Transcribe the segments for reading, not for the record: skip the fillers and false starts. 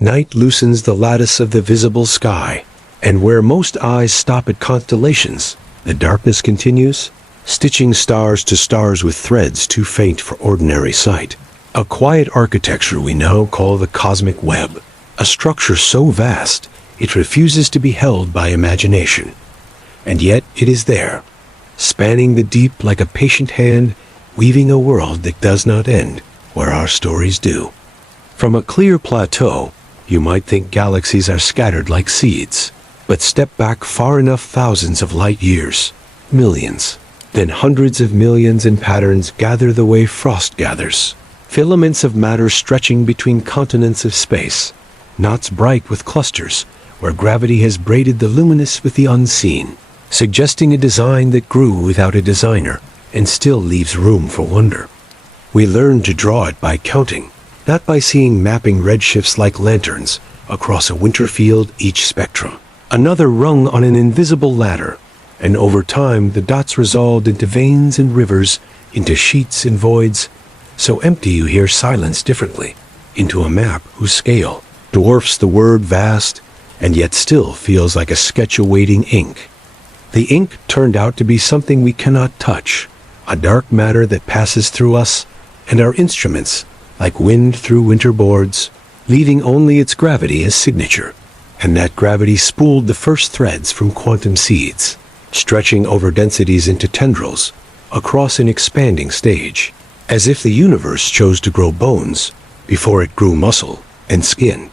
Night loosens the lattice of the visible sky, and where most eyes stop at constellations, the darkness continues, stitching stars to stars with threads too faint for ordinary sight. A quiet architecture we now call the cosmic web, a structure so vast it refuses to be held by imagination. And yet it is there, spanning the deep like a patient hand, weaving a world that does not end where our stories do. From a clear plateau, you might think galaxies are scattered like seeds, but step back far enough, thousands of light years, millions, then hundreds of millions, and patterns gather the way frost gathers. Filaments of matter stretching between continents of space, knots bright with clusters, where gravity has braided the luminous with the unseen, suggesting a design that grew without a designer and still leaves room for wonder. We learn to draw it by counting, not by seeing mapping redshifts like lanterns across a winter field, each spectrum another rung on an invisible ladder, and over time the dots resolved into veins and rivers, into sheets and voids, so empty you hear silence differently, into a map whose scale dwarfs the word vast, and yet still feels like a sketch awaiting ink. The ink turned out to be something we cannot touch, a dark matter that passes through us and our instruments, like wind through winter boards, leaving only its gravity as signature. And that gravity spooled the first threads from quantum seeds, stretching over densities into tendrils, across an expanding stage, as if the universe chose to grow bones before it grew muscle and skin.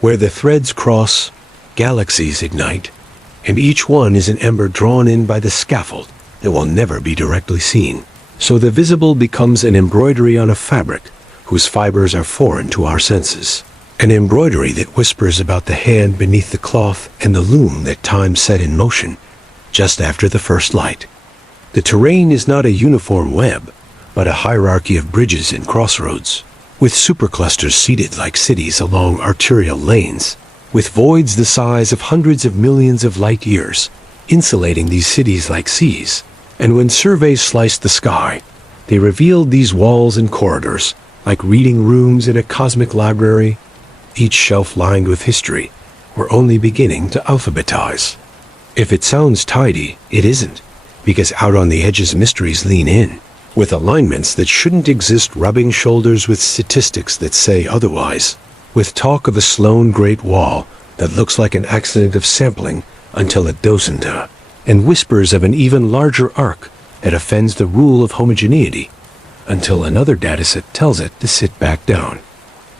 Where the threads cross, galaxies ignite, and each one is an ember drawn in by the scaffold that will never be directly seen. So the visible becomes an embroidery on a fabric whose fibers are foreign to our senses. An embroidery that whispers about the hand beneath the cloth and the loom that time set in motion just after the first light. The terrain is not a uniform web, but a hierarchy of bridges and crossroads, with superclusters seated like cities along arterial lanes, with voids the size of hundreds of millions of light years, insulating these cities like seas. And when surveys sliced the sky, they revealed these walls and corridors like reading rooms in a cosmic library, each shelf lined with history we're only beginning to alphabetize. If it sounds tidy, it isn't, because out on the edges mysteries lean in, with alignments that shouldn't exist rubbing shoulders with statistics that say otherwise, with talk of a Sloan Great Wall that looks like an accident of sampling until it doesn't, and whispers of an even larger arc that offends the rule of homogeneity, until another dataset tells it to sit back down.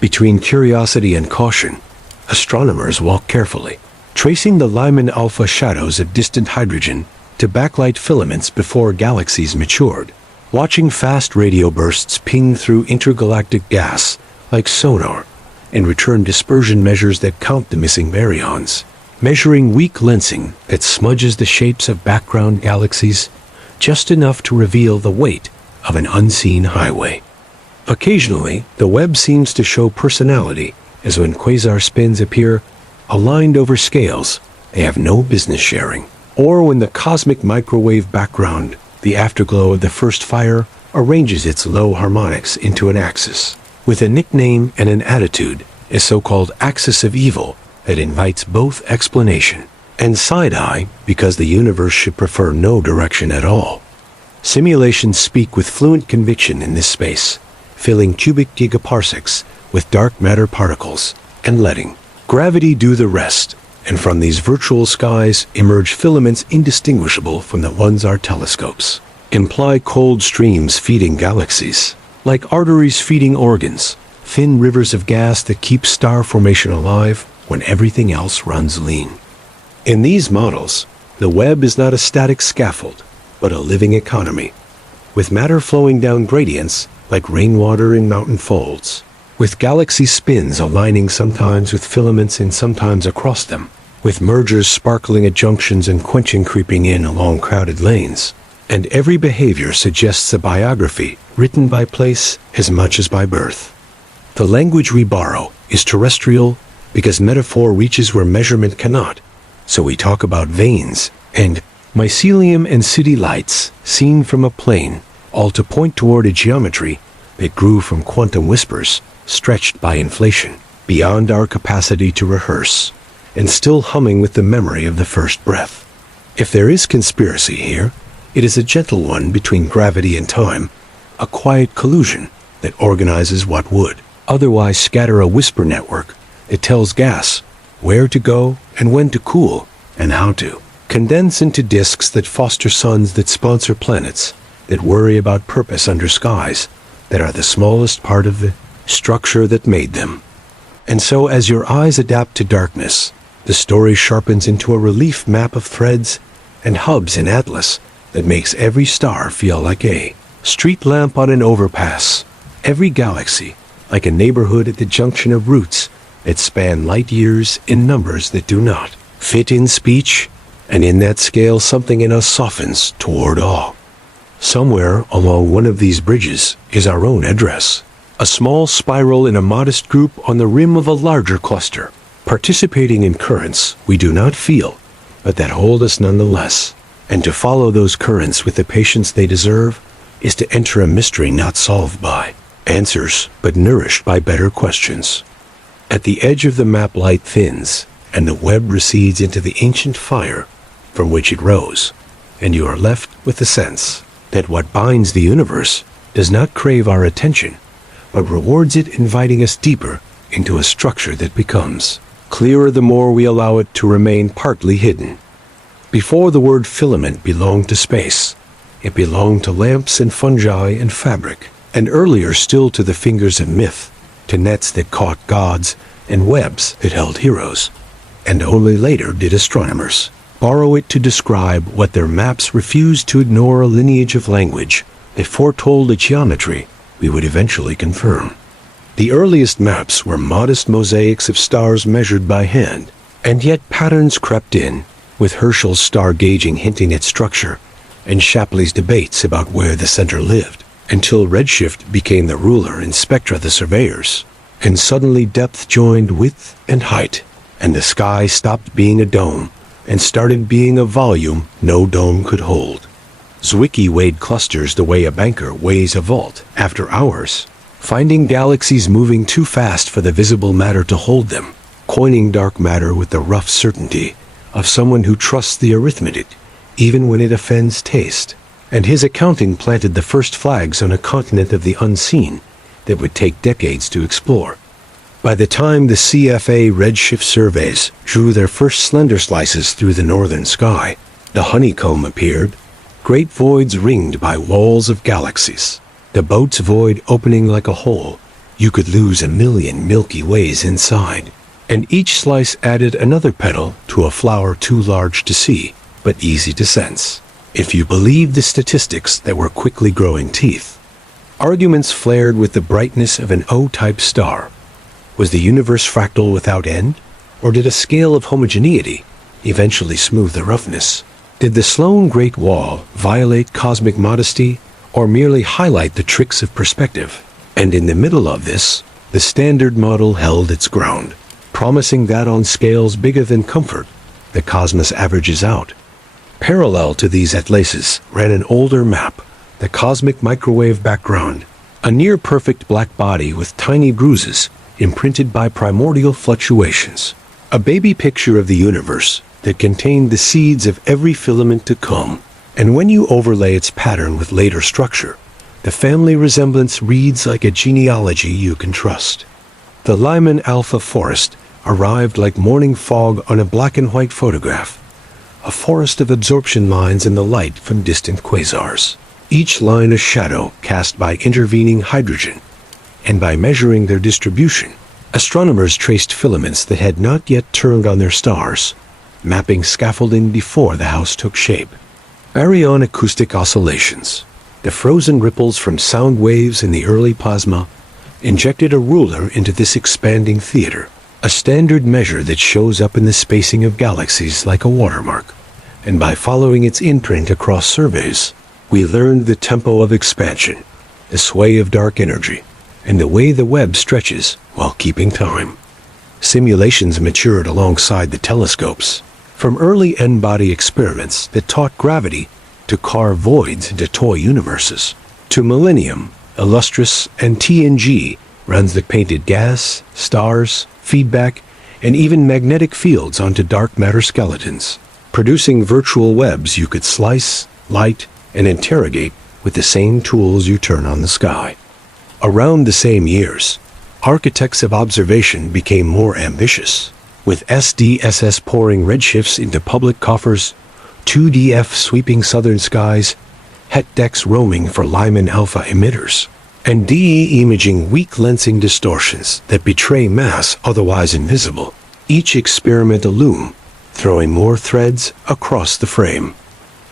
Between curiosity and caution, astronomers walk carefully, tracing the Lyman alpha shadows of distant hydrogen to backlight filaments before galaxies matured, watching fast radio bursts ping through intergalactic gas like sonar, and return dispersion measures that count the missing baryons, measuring weak lensing that smudges the shapes of background galaxies, just enough to reveal the weight of an unseen highway. Occasionally, the web seems to show personality, as when quasar spins appear aligned over scales they have no business sharing, or when the cosmic microwave background, the afterglow of the first fire, arranges its low harmonics into an axis, with a nickname and an attitude, a so-called axis of evil that invites both explanation and side-eye because the universe should prefer no direction at all. Simulations speak with fluent conviction in this space, filling cubic gigaparsecs with dark matter particles and letting gravity do the rest, and from these virtual skies emerge filaments indistinguishable from the ones our telescopes imply cold streams feeding galaxies, like arteries feeding organs, thin rivers of gas that keep star formation alive when everything else runs lean. In these models, the web is not a static scaffold, but a living economy, with matter flowing down gradients like rainwater in mountain folds, with galaxy spins aligning sometimes with filaments and sometimes across them, with mergers sparkling at junctions and quenching creeping in along crowded lanes. And every behavior suggests a biography written by place as much as by birth. The language we borrow is terrestrial because metaphor reaches where measurement cannot, so we talk about veins and mycelium and city lights seen from a plane, all to point toward a geometry that grew from quantum whispers stretched by inflation. beyond our capacity to rehearse, and still humming with the memory of the first breath. If there is conspiracy here, it is a gentle one between gravity and time, a quiet collusion that organizes what would otherwise scatter a whisper network that tells gas where to go and when to cool and how to condense into disks that foster suns, that sponsor planets, that worry about purpose under skies that are the smallest part of the structure that made them. And so as your eyes adapt to darkness, the story sharpens into a relief map of threads and hubs in Atlas that makes every star feel like a street lamp on an overpass, every galaxy like a neighborhood at the junction of routes that span light years in numbers that do not fit in speech, and in that scale something in us softens toward awe. Somewhere along one of these bridges is our own address, a small spiral in a modest group on the rim of a larger cluster, participating in currents we do not feel, but that hold us nonetheless. And to follow those currents with the patience they deserve is to enter a mystery not solved by answers, but nourished by better questions. At the edge of the map, light thins, and the web recedes into the ancient fire from which it rose, and you are left with the sense that what binds the universe does not crave our attention, but rewards it, inviting us deeper into a structure that becomes clearer the more we allow it to remain partly hidden. Before the word filament belonged to space, it belonged to lamps and fungi and fabric, and earlier still to the fingers of myth, to nets that caught gods and webs that held heroes. And only later did astronomers borrow it to describe what their maps refused to ignore, a lineage of language that foretold a geometry we would eventually confirm. The earliest maps were modest mosaics of stars measured by hand, and yet patterns crept in, with Herschel's star gauging hinting at structure, and Shapley's debates about where the center lived, until redshift became the ruler and spectra the surveyors, and suddenly depth joined width and height, and the sky stopped being a dome and started being a volume no dome could hold. Zwicky weighed clusters the way a banker weighs a vault after hours, finding galaxies moving too fast for the visible matter to hold them, coining dark matter with the rough certainty of someone who trusts the arithmetic even when it offends taste. And his accounting planted the first flags on a continent of the unseen that would take decades to explore. By the time the CFA redshift surveys drew their first slender slices through the northern sky, the honeycomb appeared, great voids ringed by walls of galaxies, the boat's void opening like a hole you could lose a million Milky Ways inside. And each slice added another petal to a flower too large to see, but easy to sense, if you believed the statistics that were quickly growing teeth. Arguments flared with the brightness of an O-type star. Was the universe fractal without end? Or did a scale of homogeneity eventually smooth the roughness? Did the Sloan Great Wall violate cosmic modesty, or merely highlight the tricks of perspective? And in the middle of this, the Standard Model held its ground, promising that on scales bigger than comfort, the cosmos averages out. Parallel to these atlases ran an older map, the cosmic microwave background, a near-perfect black body with tiny bruises imprinted by primordial fluctuations, a baby picture of the universe that contained the seeds of every filament to come. And when you overlay its pattern with later structure, the family resemblance reads like a genealogy you can trust. The Lyman Alpha Forest arrived like morning fog on a black and white photograph, a forest of absorption lines in the light from distant quasars, each line a shadow cast by intervening hydrogen. And by measuring their distribution, astronomers traced filaments that had not yet turned on their stars, mapping scaffolding before the house took shape. Baryon acoustic oscillations, the frozen ripples from sound waves in the early plasma, injected a ruler into this expanding theater, a standard measure that shows up in the spacing of galaxies like a watermark. And by following its imprint across surveys, we learned the tempo of expansion, the sway of dark energy, and the way the web stretches while keeping time. Simulations matured alongside the telescopes, from early N-body experiments that taught gravity to carve voids into toy universes, to Millennium, Illustris, and TNG runs the painted gas, stars, feedback, and even magnetic fields onto dark matter skeletons, producing virtual webs you could slice, light, and interrogate with the same tools you turn on the sky. Around the same years, architects of observation became more ambitious, with SDSS pouring redshifts into public coffers, 2DF sweeping southern skies, Het decks roaming for Lyman alpha emitters, and DE imaging weak lensing distortions that betray mass otherwise invisible, each experiment a loom, throwing more threads across the frame.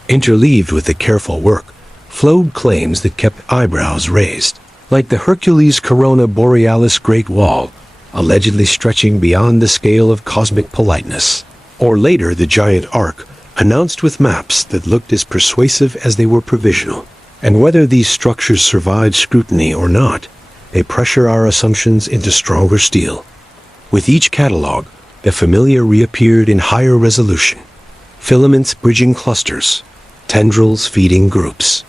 Interleaved with the careful work, flowed claims that kept eyebrows raised, like the Hercules Corona Borealis Great Wall, allegedly stretching beyond the scale of cosmic politeness, or later the giant arc, announced with maps that looked as persuasive as they were provisional. And whether these structures survive scrutiny or not, they pressure our assumptions into stronger steel. With each catalog, the familiar reappeared in higher resolution. Filaments bridging clusters, tendrils feeding groups,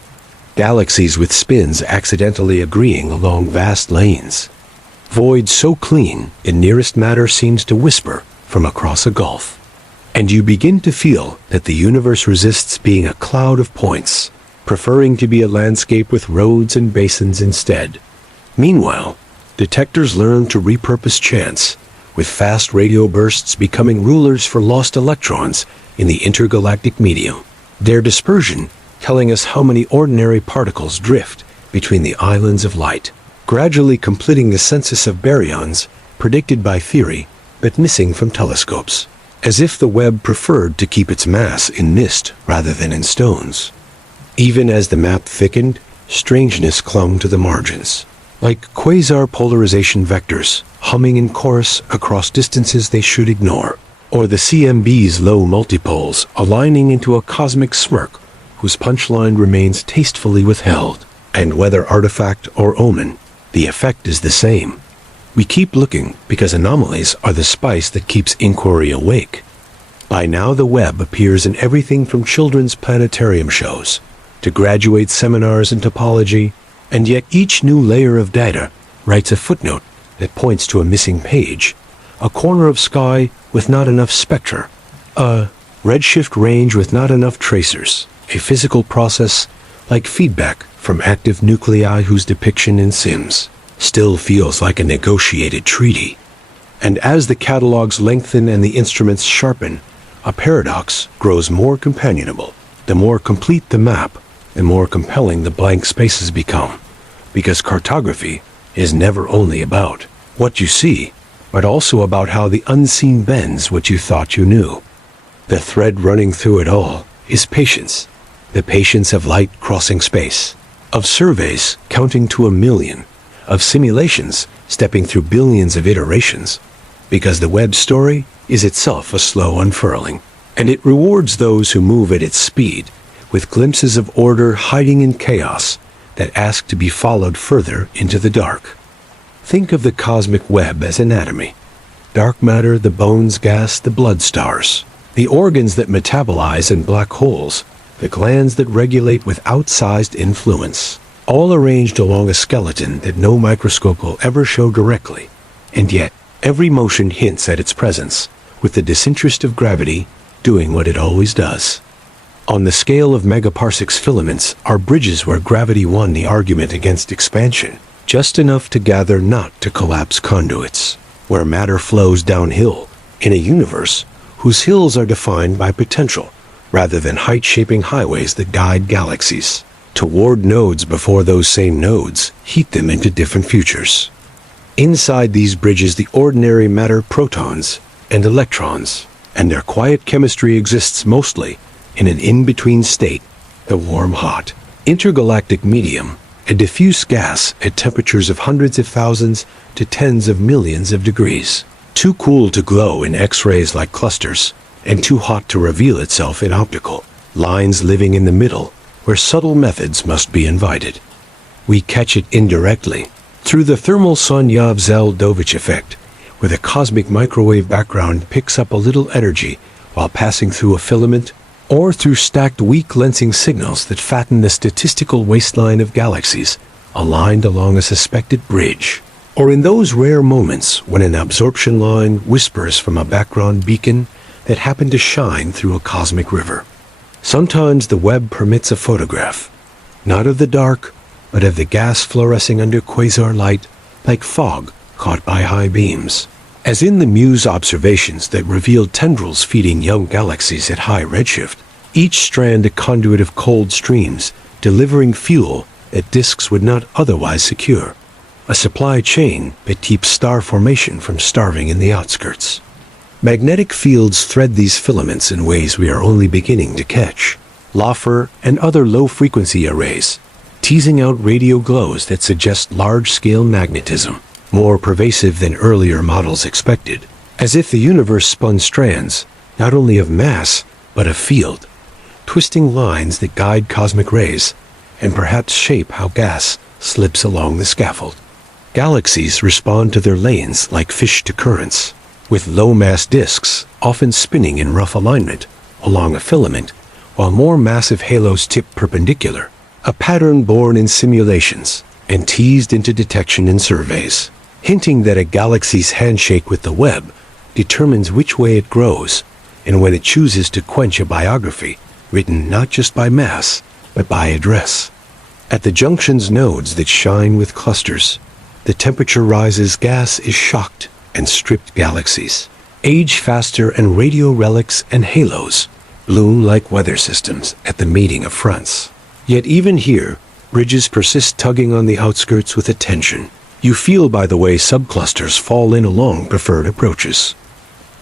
galaxies with spins accidentally agreeing along vast lanes, void so clean in nearest matter seems to whisper from across a gulf. And you begin to feel that the universe resists being a cloud of points, preferring to be a landscape with roads and basins instead. Meanwhile, detectors learn to repurpose chance, with fast radio bursts becoming rulers for lost electrons in the intergalactic medium, their dispersion telling us how many ordinary particles drift between the islands of light, gradually completing the census of baryons predicted by theory but missing from telescopes, as if the web preferred to keep its mass in mist rather than in stones. Even as the map thickened, strangeness clung to the margins, like quasar polarization vectors humming in chorus across distances they should ignore, or the CMB's low multipoles aligning into a cosmic smirk whose punchline remains tastefully withheld. And whether artifact or omen, the effect is the same. We keep looking because anomalies are the spice that keeps inquiry awake. By now the web appears in everything from children's planetarium shows to graduate seminars in topology, and yet each new layer of data writes a footnote that points to a missing page, a corner of sky with not enough spectra, a redshift range with not enough tracers, a physical process like feedback from active nuclei whose depiction in Sims still feels like a negotiated treaty. And as the catalogs lengthen and the instruments sharpen, a paradox grows more companionable. The more complete the map, the more compelling the blank spaces become, because cartography is never only about what you see, but also about how the unseen bends what you thought you knew. The thread running through it all is patience, the patience of light crossing space, of surveys counting to 1 million, of simulations stepping through billions of iterations, because the web story is itself a slow unfurling, and it rewards those who move at its speed, with glimpses of order hiding in chaos that ask to be followed further into the dark. Think of the cosmic web as anatomy. Dark matter, the bones, gas, the blood stars, the organs that metabolize in black holes, the glands that regulate with outsized influence, all arranged along a skeleton that no microscope will ever show directly. And yet, every motion hints at its presence, with the disinterest of gravity doing what it always does. On the scale of megaparsecs filaments are bridges where gravity won the argument against expansion, just enough to gather not to collapse conduits, where matter flows downhill in a universe whose hills are defined by potential rather than height-shaping highways that guide galaxies toward nodes before those same nodes heat them into different futures. Inside these bridges, the ordinary matter protons and electrons, and their quiet chemistry exists mostly in an in-between state, the warm-hot, intergalactic medium, a diffuse gas at temperatures of hundreds of thousands to tens of millions of degrees, too cool to glow in X-rays like clusters, and too hot to reveal itself in optical lines, living in the middle, where subtle methods must be invited. We catch it indirectly, through the thermal Sonyav-Zeldovich effect, where the cosmic microwave background picks up a little energy while passing through a filament, or through stacked weak lensing signals that fatten the statistical waistline of galaxies aligned along a suspected bridge. Or in those rare moments when an absorption line whispers from a background beacon that happened to shine through a cosmic river. Sometimes the web permits a photograph, not of the dark, but of the gas fluorescing under quasar light like fog caught by high beams. As in the Muse observations that revealed tendrils feeding young galaxies at high redshift, each strand a conduit of cold streams, delivering fuel that disks would not otherwise secure. A supply chain that keeps star formation from starving in the outskirts. Magnetic fields thread these filaments in ways we are only beginning to catch. Laufer and other low-frequency arrays, teasing out radio glows that suggest large-scale magnetism, more pervasive than earlier models expected, as if the universe spun strands, not only of mass, but of field, twisting lines that guide cosmic rays, and perhaps shape how gas slips along the scaffold. Galaxies respond to their lanes like fish to currents, with low-mass disks often spinning in rough alignment along a filament, while more massive halos tip perpendicular, a pattern born in simulations and teased into detection in surveys, hinting that a galaxy's handshake with the web determines which way it grows and when it chooses to quench a biography written not just by mass, but by address. At the junction's nodes that shine with clusters, the temperature rises, gas is shocked and stripped galaxies age faster, and radio relics and halos bloom like weather systems at the meeting of fronts. Yet even here, bridges persist tugging on the outskirts with a tension you feel by the way subclusters fall in along preferred approaches.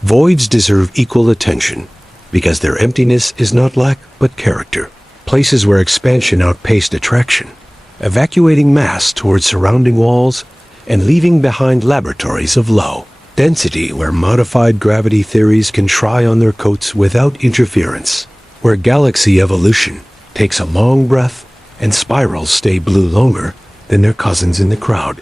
Voids deserve equal attention because their emptiness is not lack but character, places where expansion outpaced attraction, evacuating mass towards surrounding walls and leaving behind laboratories of low density where modified gravity theories can try on their coats without interference, where galaxy evolution takes a long breath and spirals stay blue longer than their cousins in the crowd.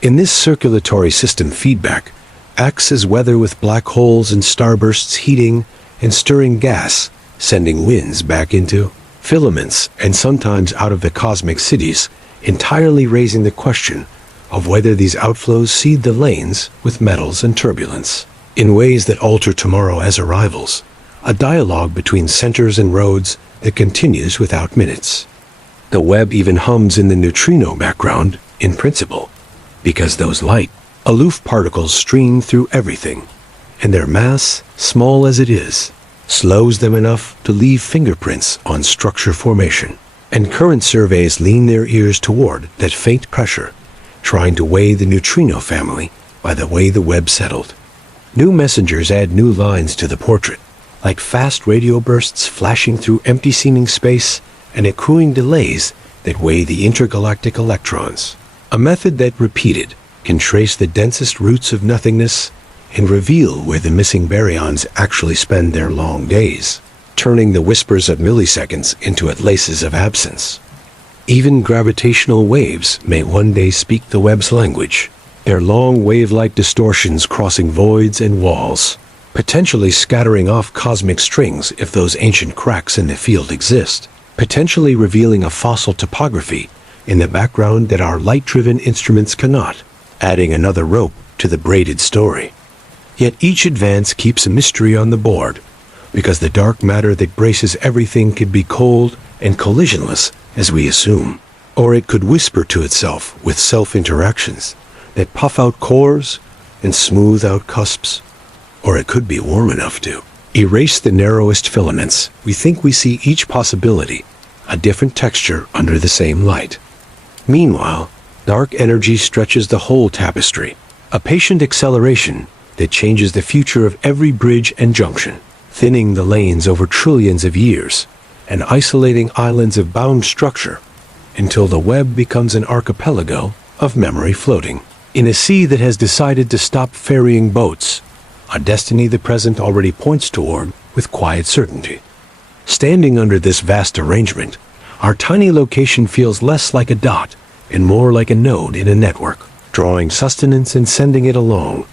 In this circulatory system, feedback acts as weather with black holes and starbursts heating and stirring gas, sending winds back into filaments and sometimes out of the cosmic cities, entirely raising the question of whether these outflows seed the lanes with metals and turbulence in ways that alter tomorrow as arrivals, a dialogue between centers and roads that continues without minutes. The web even hums in the neutrino background, in principle, because those light, aloof particles stream through everything, and their mass, small as it is, slows them enough to leave fingerprints on structure formation, and current surveys lean their ears toward that faint pressure, trying to weigh the neutrino family by the way the web settled. New messengers add new lines to the portrait, like fast radio bursts flashing through empty-seeming space and accruing delays that weigh the intergalactic electrons, a method that, repeated, can trace the densest roots of nothingness and reveal where the missing baryons actually spend their long days, turning the whispers of milliseconds into atlases of absence. Even gravitational waves may one day speak the web's language, their long wave-like distortions crossing voids and walls, potentially scattering off cosmic strings if those ancient cracks in the field exist, potentially revealing a fossil topography in the background that our light-driven instruments cannot, adding another rope to the braided story. Yet each advance keeps a mystery on the board, because the dark matter that braces everything could be cold and collisionless as we assume, or it could whisper to itself with self-interactions that puff out cores and smooth out cusps, or it could be warm enough to erase the narrowest filaments. We think we see each possibility, a different texture under the same light. Meanwhile, dark energy stretches the whole tapestry, a patient acceleration that changes the future of every bridge and junction, thinning the lanes over trillions of years and isolating islands of bound structure until the web becomes an archipelago of memory floating in a sea that has decided to stop ferrying boats, a destiny the present already points toward with quiet certainty. Standing under this vast arrangement, our tiny location feels less like a dot and more like a node in a network, drawing sustenance and sending it along,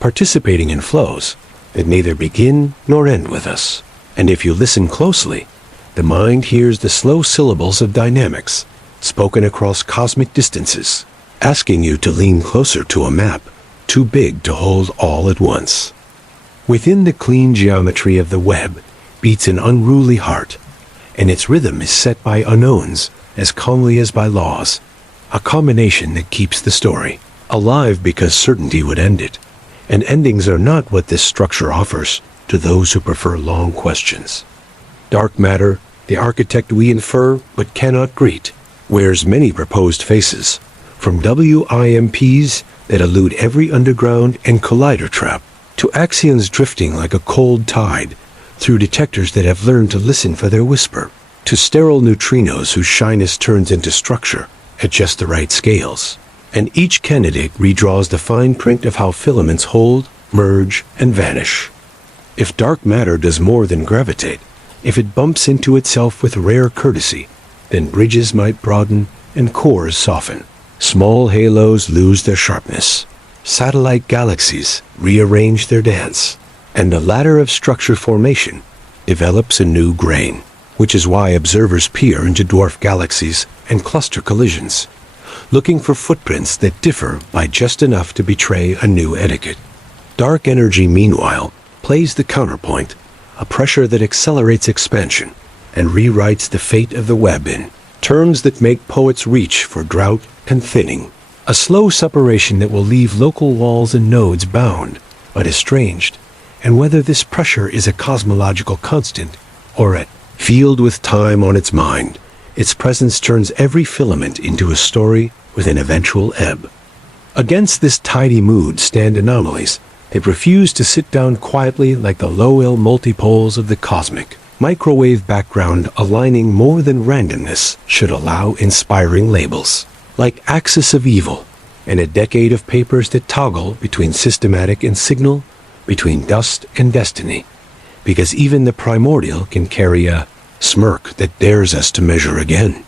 participating in flows that neither begin nor end with us. And if you listen closely, the mind hears the slow syllables of dynamics, spoken across cosmic distances, asking you to lean closer to a map, too big to hold all at once. Within the clean geometry of the web beats an unruly heart, and its rhythm is set by unknowns as calmly as by laws, a combination that keeps the story alive because certainty would end it, and endings are not what this structure offers to those who prefer long questions. Dark matter, the architect we infer but cannot greet, wears many proposed faces, from WIMPs that elude every underground and collider trap, to axions drifting like a cold tide through detectors that have learned to listen for their whisper, to sterile neutrinos whose shyness turns into structure at just the right scales. And each candidate redraws the fine print of how filaments hold, merge, and vanish. If dark matter does more than gravitate, if it bumps into itself with rare courtesy, then bridges might broaden and cores soften. Small halos lose their sharpness. Satellite galaxies rearrange their dance. And the ladder of structure formation develops a new grain, which is why observers peer into dwarf galaxies and cluster collisions, looking for footprints that differ by just enough to betray a new etiquette. Dark energy, meanwhile, plays the counterpoint, a pressure that accelerates expansion and rewrites the fate of the web in terms that make poets reach for drought and thinning. A slow separation that will leave local walls and nodes bound, but estranged, and whether this pressure is a cosmological constant or a field with time on its mind, its presence turns every filament into a story with an eventual ebb. Against this tidy mood stand anomalies that refuse to sit down quietly like the low-ill multipoles of the cosmic. Microwave background aligning more than randomness should allow inspiring labels, like Axis of Evil, and a decade of papers that toggle between systematic and signal, between dust and destiny, because even the primordial can carry a smirk that dares us to measure again.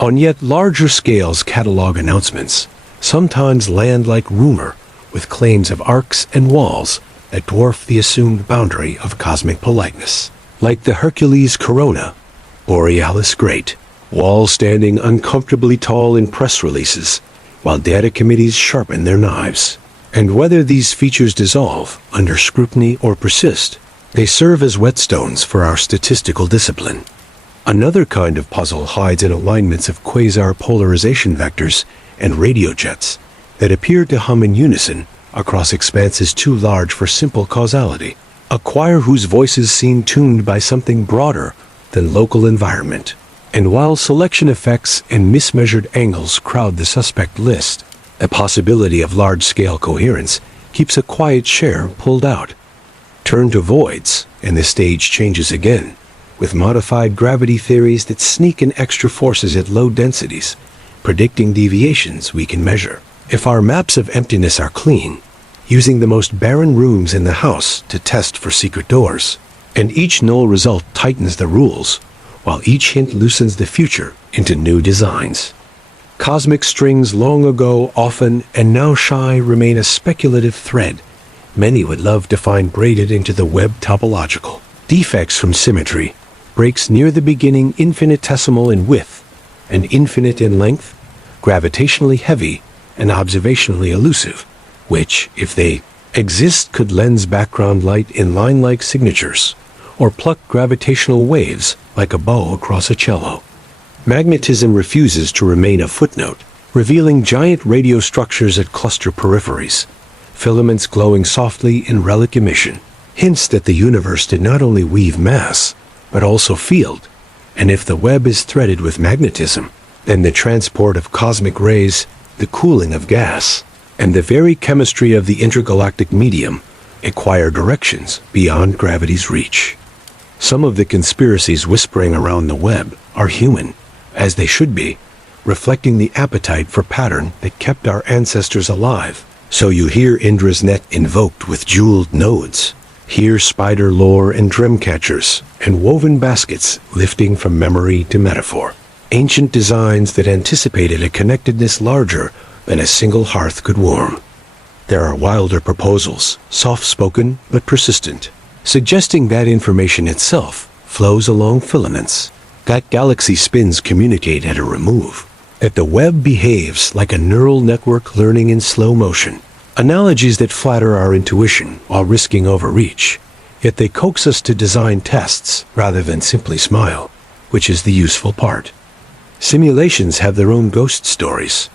On yet larger scales, catalog announcements sometimes land like rumor, with claims of arcs and walls that dwarf the assumed boundary of cosmic politeness, like the Hercules Corona, Borealis Great, walls standing uncomfortably tall in press releases, while data committees sharpen their knives. And whether these features dissolve under scrutiny or persist, they serve as whetstones for our statistical discipline. Another kind of puzzle hides in alignments of quasar polarization vectors and radio jets that appear to hum in unison across expanses too large for simple causality, a choir whose voices seem tuned by something broader than local environment. And while selection effects and mismeasured angles crowd the suspect list, a possibility of large-scale coherence keeps a quiet share pulled out. Turn to voids, and the stage changes again, with modified gravity theories that sneak in extra forces at low densities, predicting deviations we can measure. If our maps of emptiness are clean, using the most barren rooms in the house to test for secret doors, and each null result tightens the rules, while each hint loosens the future into new designs. Cosmic strings long ago, often, and now shy, remain a speculative thread many would love to find braided into the web topological. Defects from symmetry, breaks near the beginning infinitesimal in width and infinite in length, gravitationally heavy and observationally elusive, which, if they exist, could lens background light in line-like signatures, or pluck gravitational waves like a bow across a cello. Magnetism refuses to remain a footnote, revealing giant radio structures at cluster peripheries, filaments glowing softly in relic emission, hints that the universe did not only weave mass, but also field, and if the web is threaded with magnetism, then the transport of cosmic rays, the cooling of gas, and the very chemistry of the intergalactic medium acquire directions beyond gravity's reach. Some of the conspiracies whispering around the web are human, as they should be, reflecting the appetite for pattern that kept our ancestors alive. So you hear Indra's net invoked with jeweled nodes, hear spider lore and dream catchers, and woven baskets lifting from memory to metaphor. Ancient designs that anticipated a connectedness larger than a single hearth could warm. There are wilder proposals, soft-spoken but persistent, suggesting that information itself flows along filaments, that galaxy spins communicate at a remove, that the web behaves like a neural network learning in slow motion. Analogies that flatter our intuition while risking overreach, yet they coax us to design tests rather than simply smile, which is the useful part. Simulations have their own ghost stories.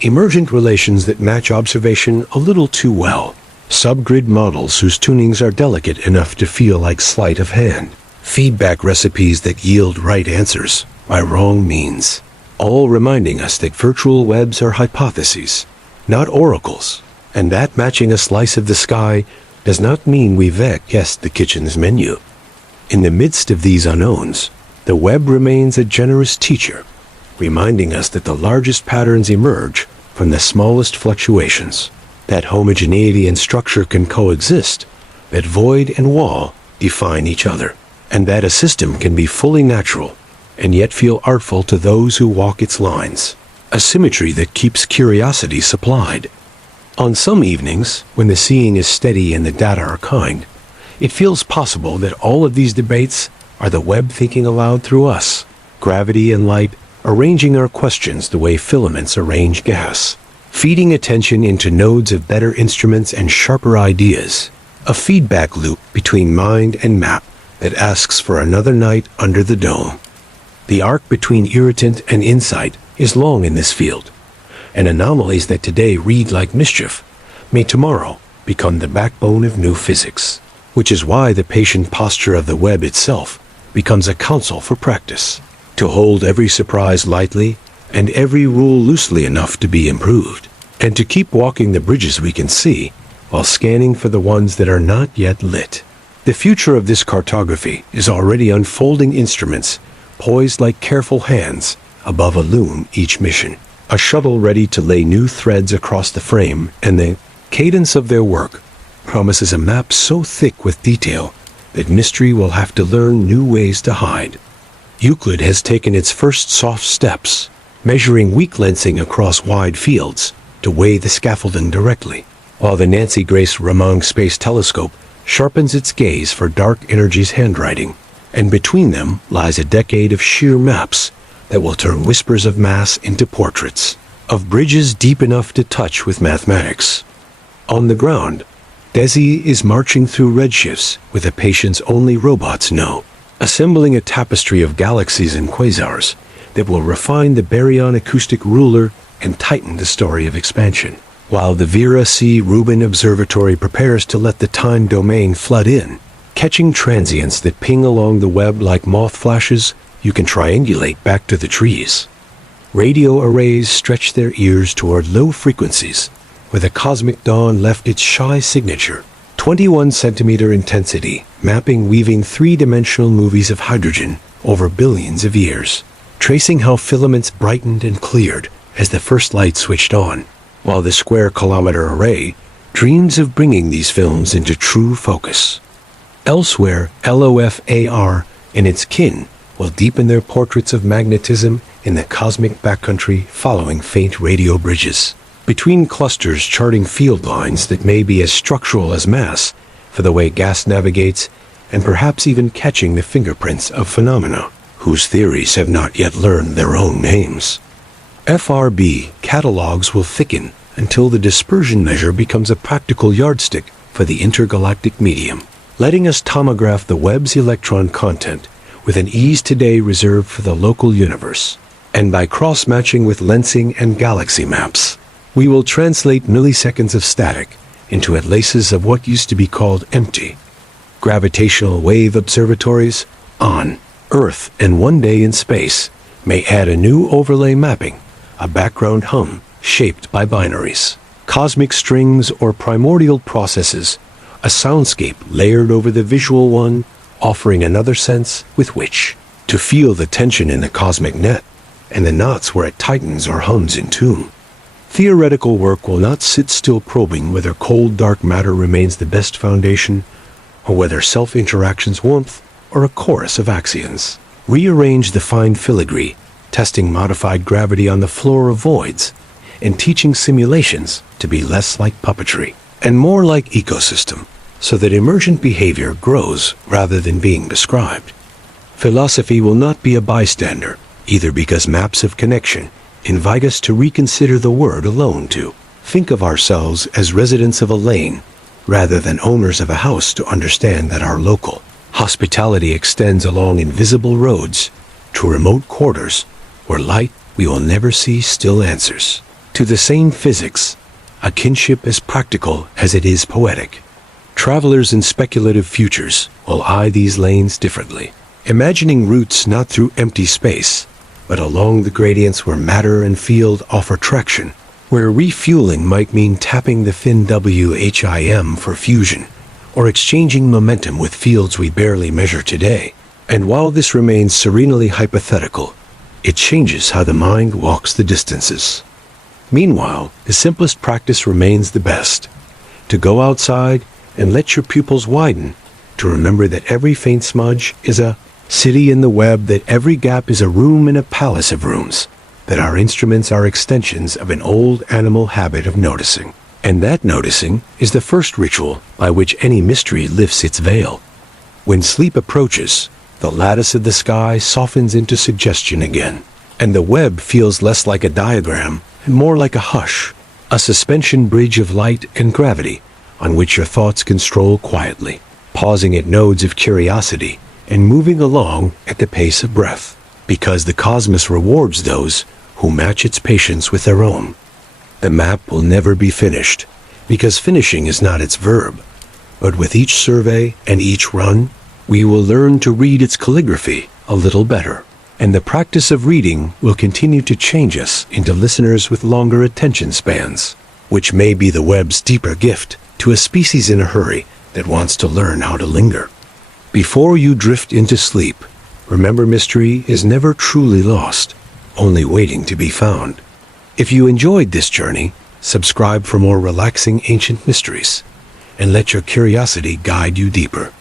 Emergent relations that match observation a little too well. Subgrid models whose tunings are delicate enough to feel like sleight of hand. Feedback recipes that yield right answers by wrong means. All reminding us that virtual webs are hypotheses, not oracles, and that matching a slice of the sky does not mean we've guessed the kitchen's menu. In the midst of these unknowns, the web remains a generous teacher, reminding us that the largest patterns emerge from the smallest fluctuations, that homogeneity and structure can coexist, that void and wall define each other, and that a system can be fully natural and yet feel artful to those who walk its lines, a symmetry that keeps curiosity supplied. On some evenings, when the seeing is steady and the data are kind, it feels possible that all of these debates are the web thinking aloud through us, gravity and light arranging our questions the way filaments arrange gas, feeding attention into nodes of better instruments and sharper ideas, a feedback loop between mind and map that asks for another night under the dome. The arc between irritant and insight is long in this field, and anomalies that today read like mischief may tomorrow become the backbone of new physics, which is why the patient posture of the web itself becomes a counsel for practice, to hold every surprise lightly and every rule loosely enough to be improved, and to keep walking the bridges we can see while scanning for the ones that are not yet lit. The future of this cartography is already unfolding instruments poised like careful hands above a loom each mission, a shuttle ready to lay new threads across the frame, and the cadence of their work promises a map so thick with detail that mystery will have to learn new ways to hide. Euclid has taken its first soft steps, measuring weak lensing across wide fields to weigh the scaffolding directly, while the Nancy Grace Ramon Space Telescope sharpens its gaze for dark energy's handwriting, and between them lies a decade of sheer maps that will turn whispers of mass into portraits, of bridges deep enough to touch with mathematics. On the ground, Desi is marching through redshifts with a patience only robots know, assembling a tapestry of galaxies and quasars that will refine the baryon acoustic ruler and tighten the story of expansion, while the Vera C. Rubin Observatory prepares to let the time domain flood in, catching transients that ping along the web like moth flashes you can triangulate back to the trees. Radio arrays stretch their ears toward low frequencies, where the cosmic dawn left its shy signature, 21-centimeter intensity, mapping weaving three-dimensional movies of hydrogen over billions of years, tracing how filaments brightened and cleared as the first light switched on, while the square-kilometer array dreams of bringing these films into true focus. Elsewhere, LOFAR and its kin will deepen their portraits of magnetism in the cosmic backcountry following faint radio bridges, between clusters charting field lines that may be as structural as mass for the way gas navigates, and perhaps even catching the fingerprints of phenomena whose theories have not yet learned their own names. FRB catalogs will thicken until the dispersion measure becomes a practical yardstick for the intergalactic medium, letting us tomograph the web's electron content with an ease today reserved for the local universe. And by cross-matching with lensing and galaxy maps, we will translate milliseconds of static into atlases of what used to be called empty. Gravitational wave observatories on Earth and one day in space may add a new overlay mapping, a background hum shaped by binaries, cosmic strings or primordial processes, a soundscape layered over the visual one, offering another sense with which to feel the tension in the cosmic net and the knots where it tightens or hums in tune. Theoretical work will not sit still probing whether cold dark matter remains the best foundation, or whether self-interaction's warmth or a chorus of axions. Rearrange the fine filigree, testing modified gravity on the floor of voids, and teaching simulations to be less like puppetry and more like ecosystem, so that emergent behavior grows rather than being described. Philosophy will not be a bystander, either because maps of connection invite us to reconsider the word alone to think of ourselves as residents of a lane rather than owners of a house, to understand that our local hospitality extends along invisible roads to remote quarters where light we will never see still answers to the same physics, a kinship as practical as it is poetic. Travelers in speculative futures will eye these lanes differently, imagining routes not through empty space, but along the gradients where matter and field offer traction, where refueling might mean tapping the fin WHIM for fusion, or exchanging momentum with fields we barely measure today. And while this remains serenely hypothetical, it changes how the mind walks the distances. Meanwhile, the simplest practice remains the best: to go outside and let your pupils widen, to remember that every faint smudge is a city in the web, that every gap is a room in a palace of rooms, that our instruments are extensions of an old animal habit of noticing, and that noticing is the first ritual by which any mystery lifts its veil. When sleep approaches, the lattice of the sky softens into suggestion again, and the web feels less like a diagram and more like a hush, a suspension bridge of light and gravity on which your thoughts can stroll quietly, pausing at nodes of curiosity and moving along at the pace of breath, because the cosmos rewards those who match its patience with their own. The map will never be finished, because finishing is not its verb, but with each survey and each run, we will learn to read its calligraphy a little better, and the practice of reading will continue to change us into listeners with longer attention spans, which may be the web's deeper gift to a species in a hurry that wants to learn how to linger. Before you drift into sleep, remember, mystery is never truly lost, only waiting to be found. If you enjoyed this journey, subscribe for more relaxing ancient mysteries, and let your curiosity guide you deeper.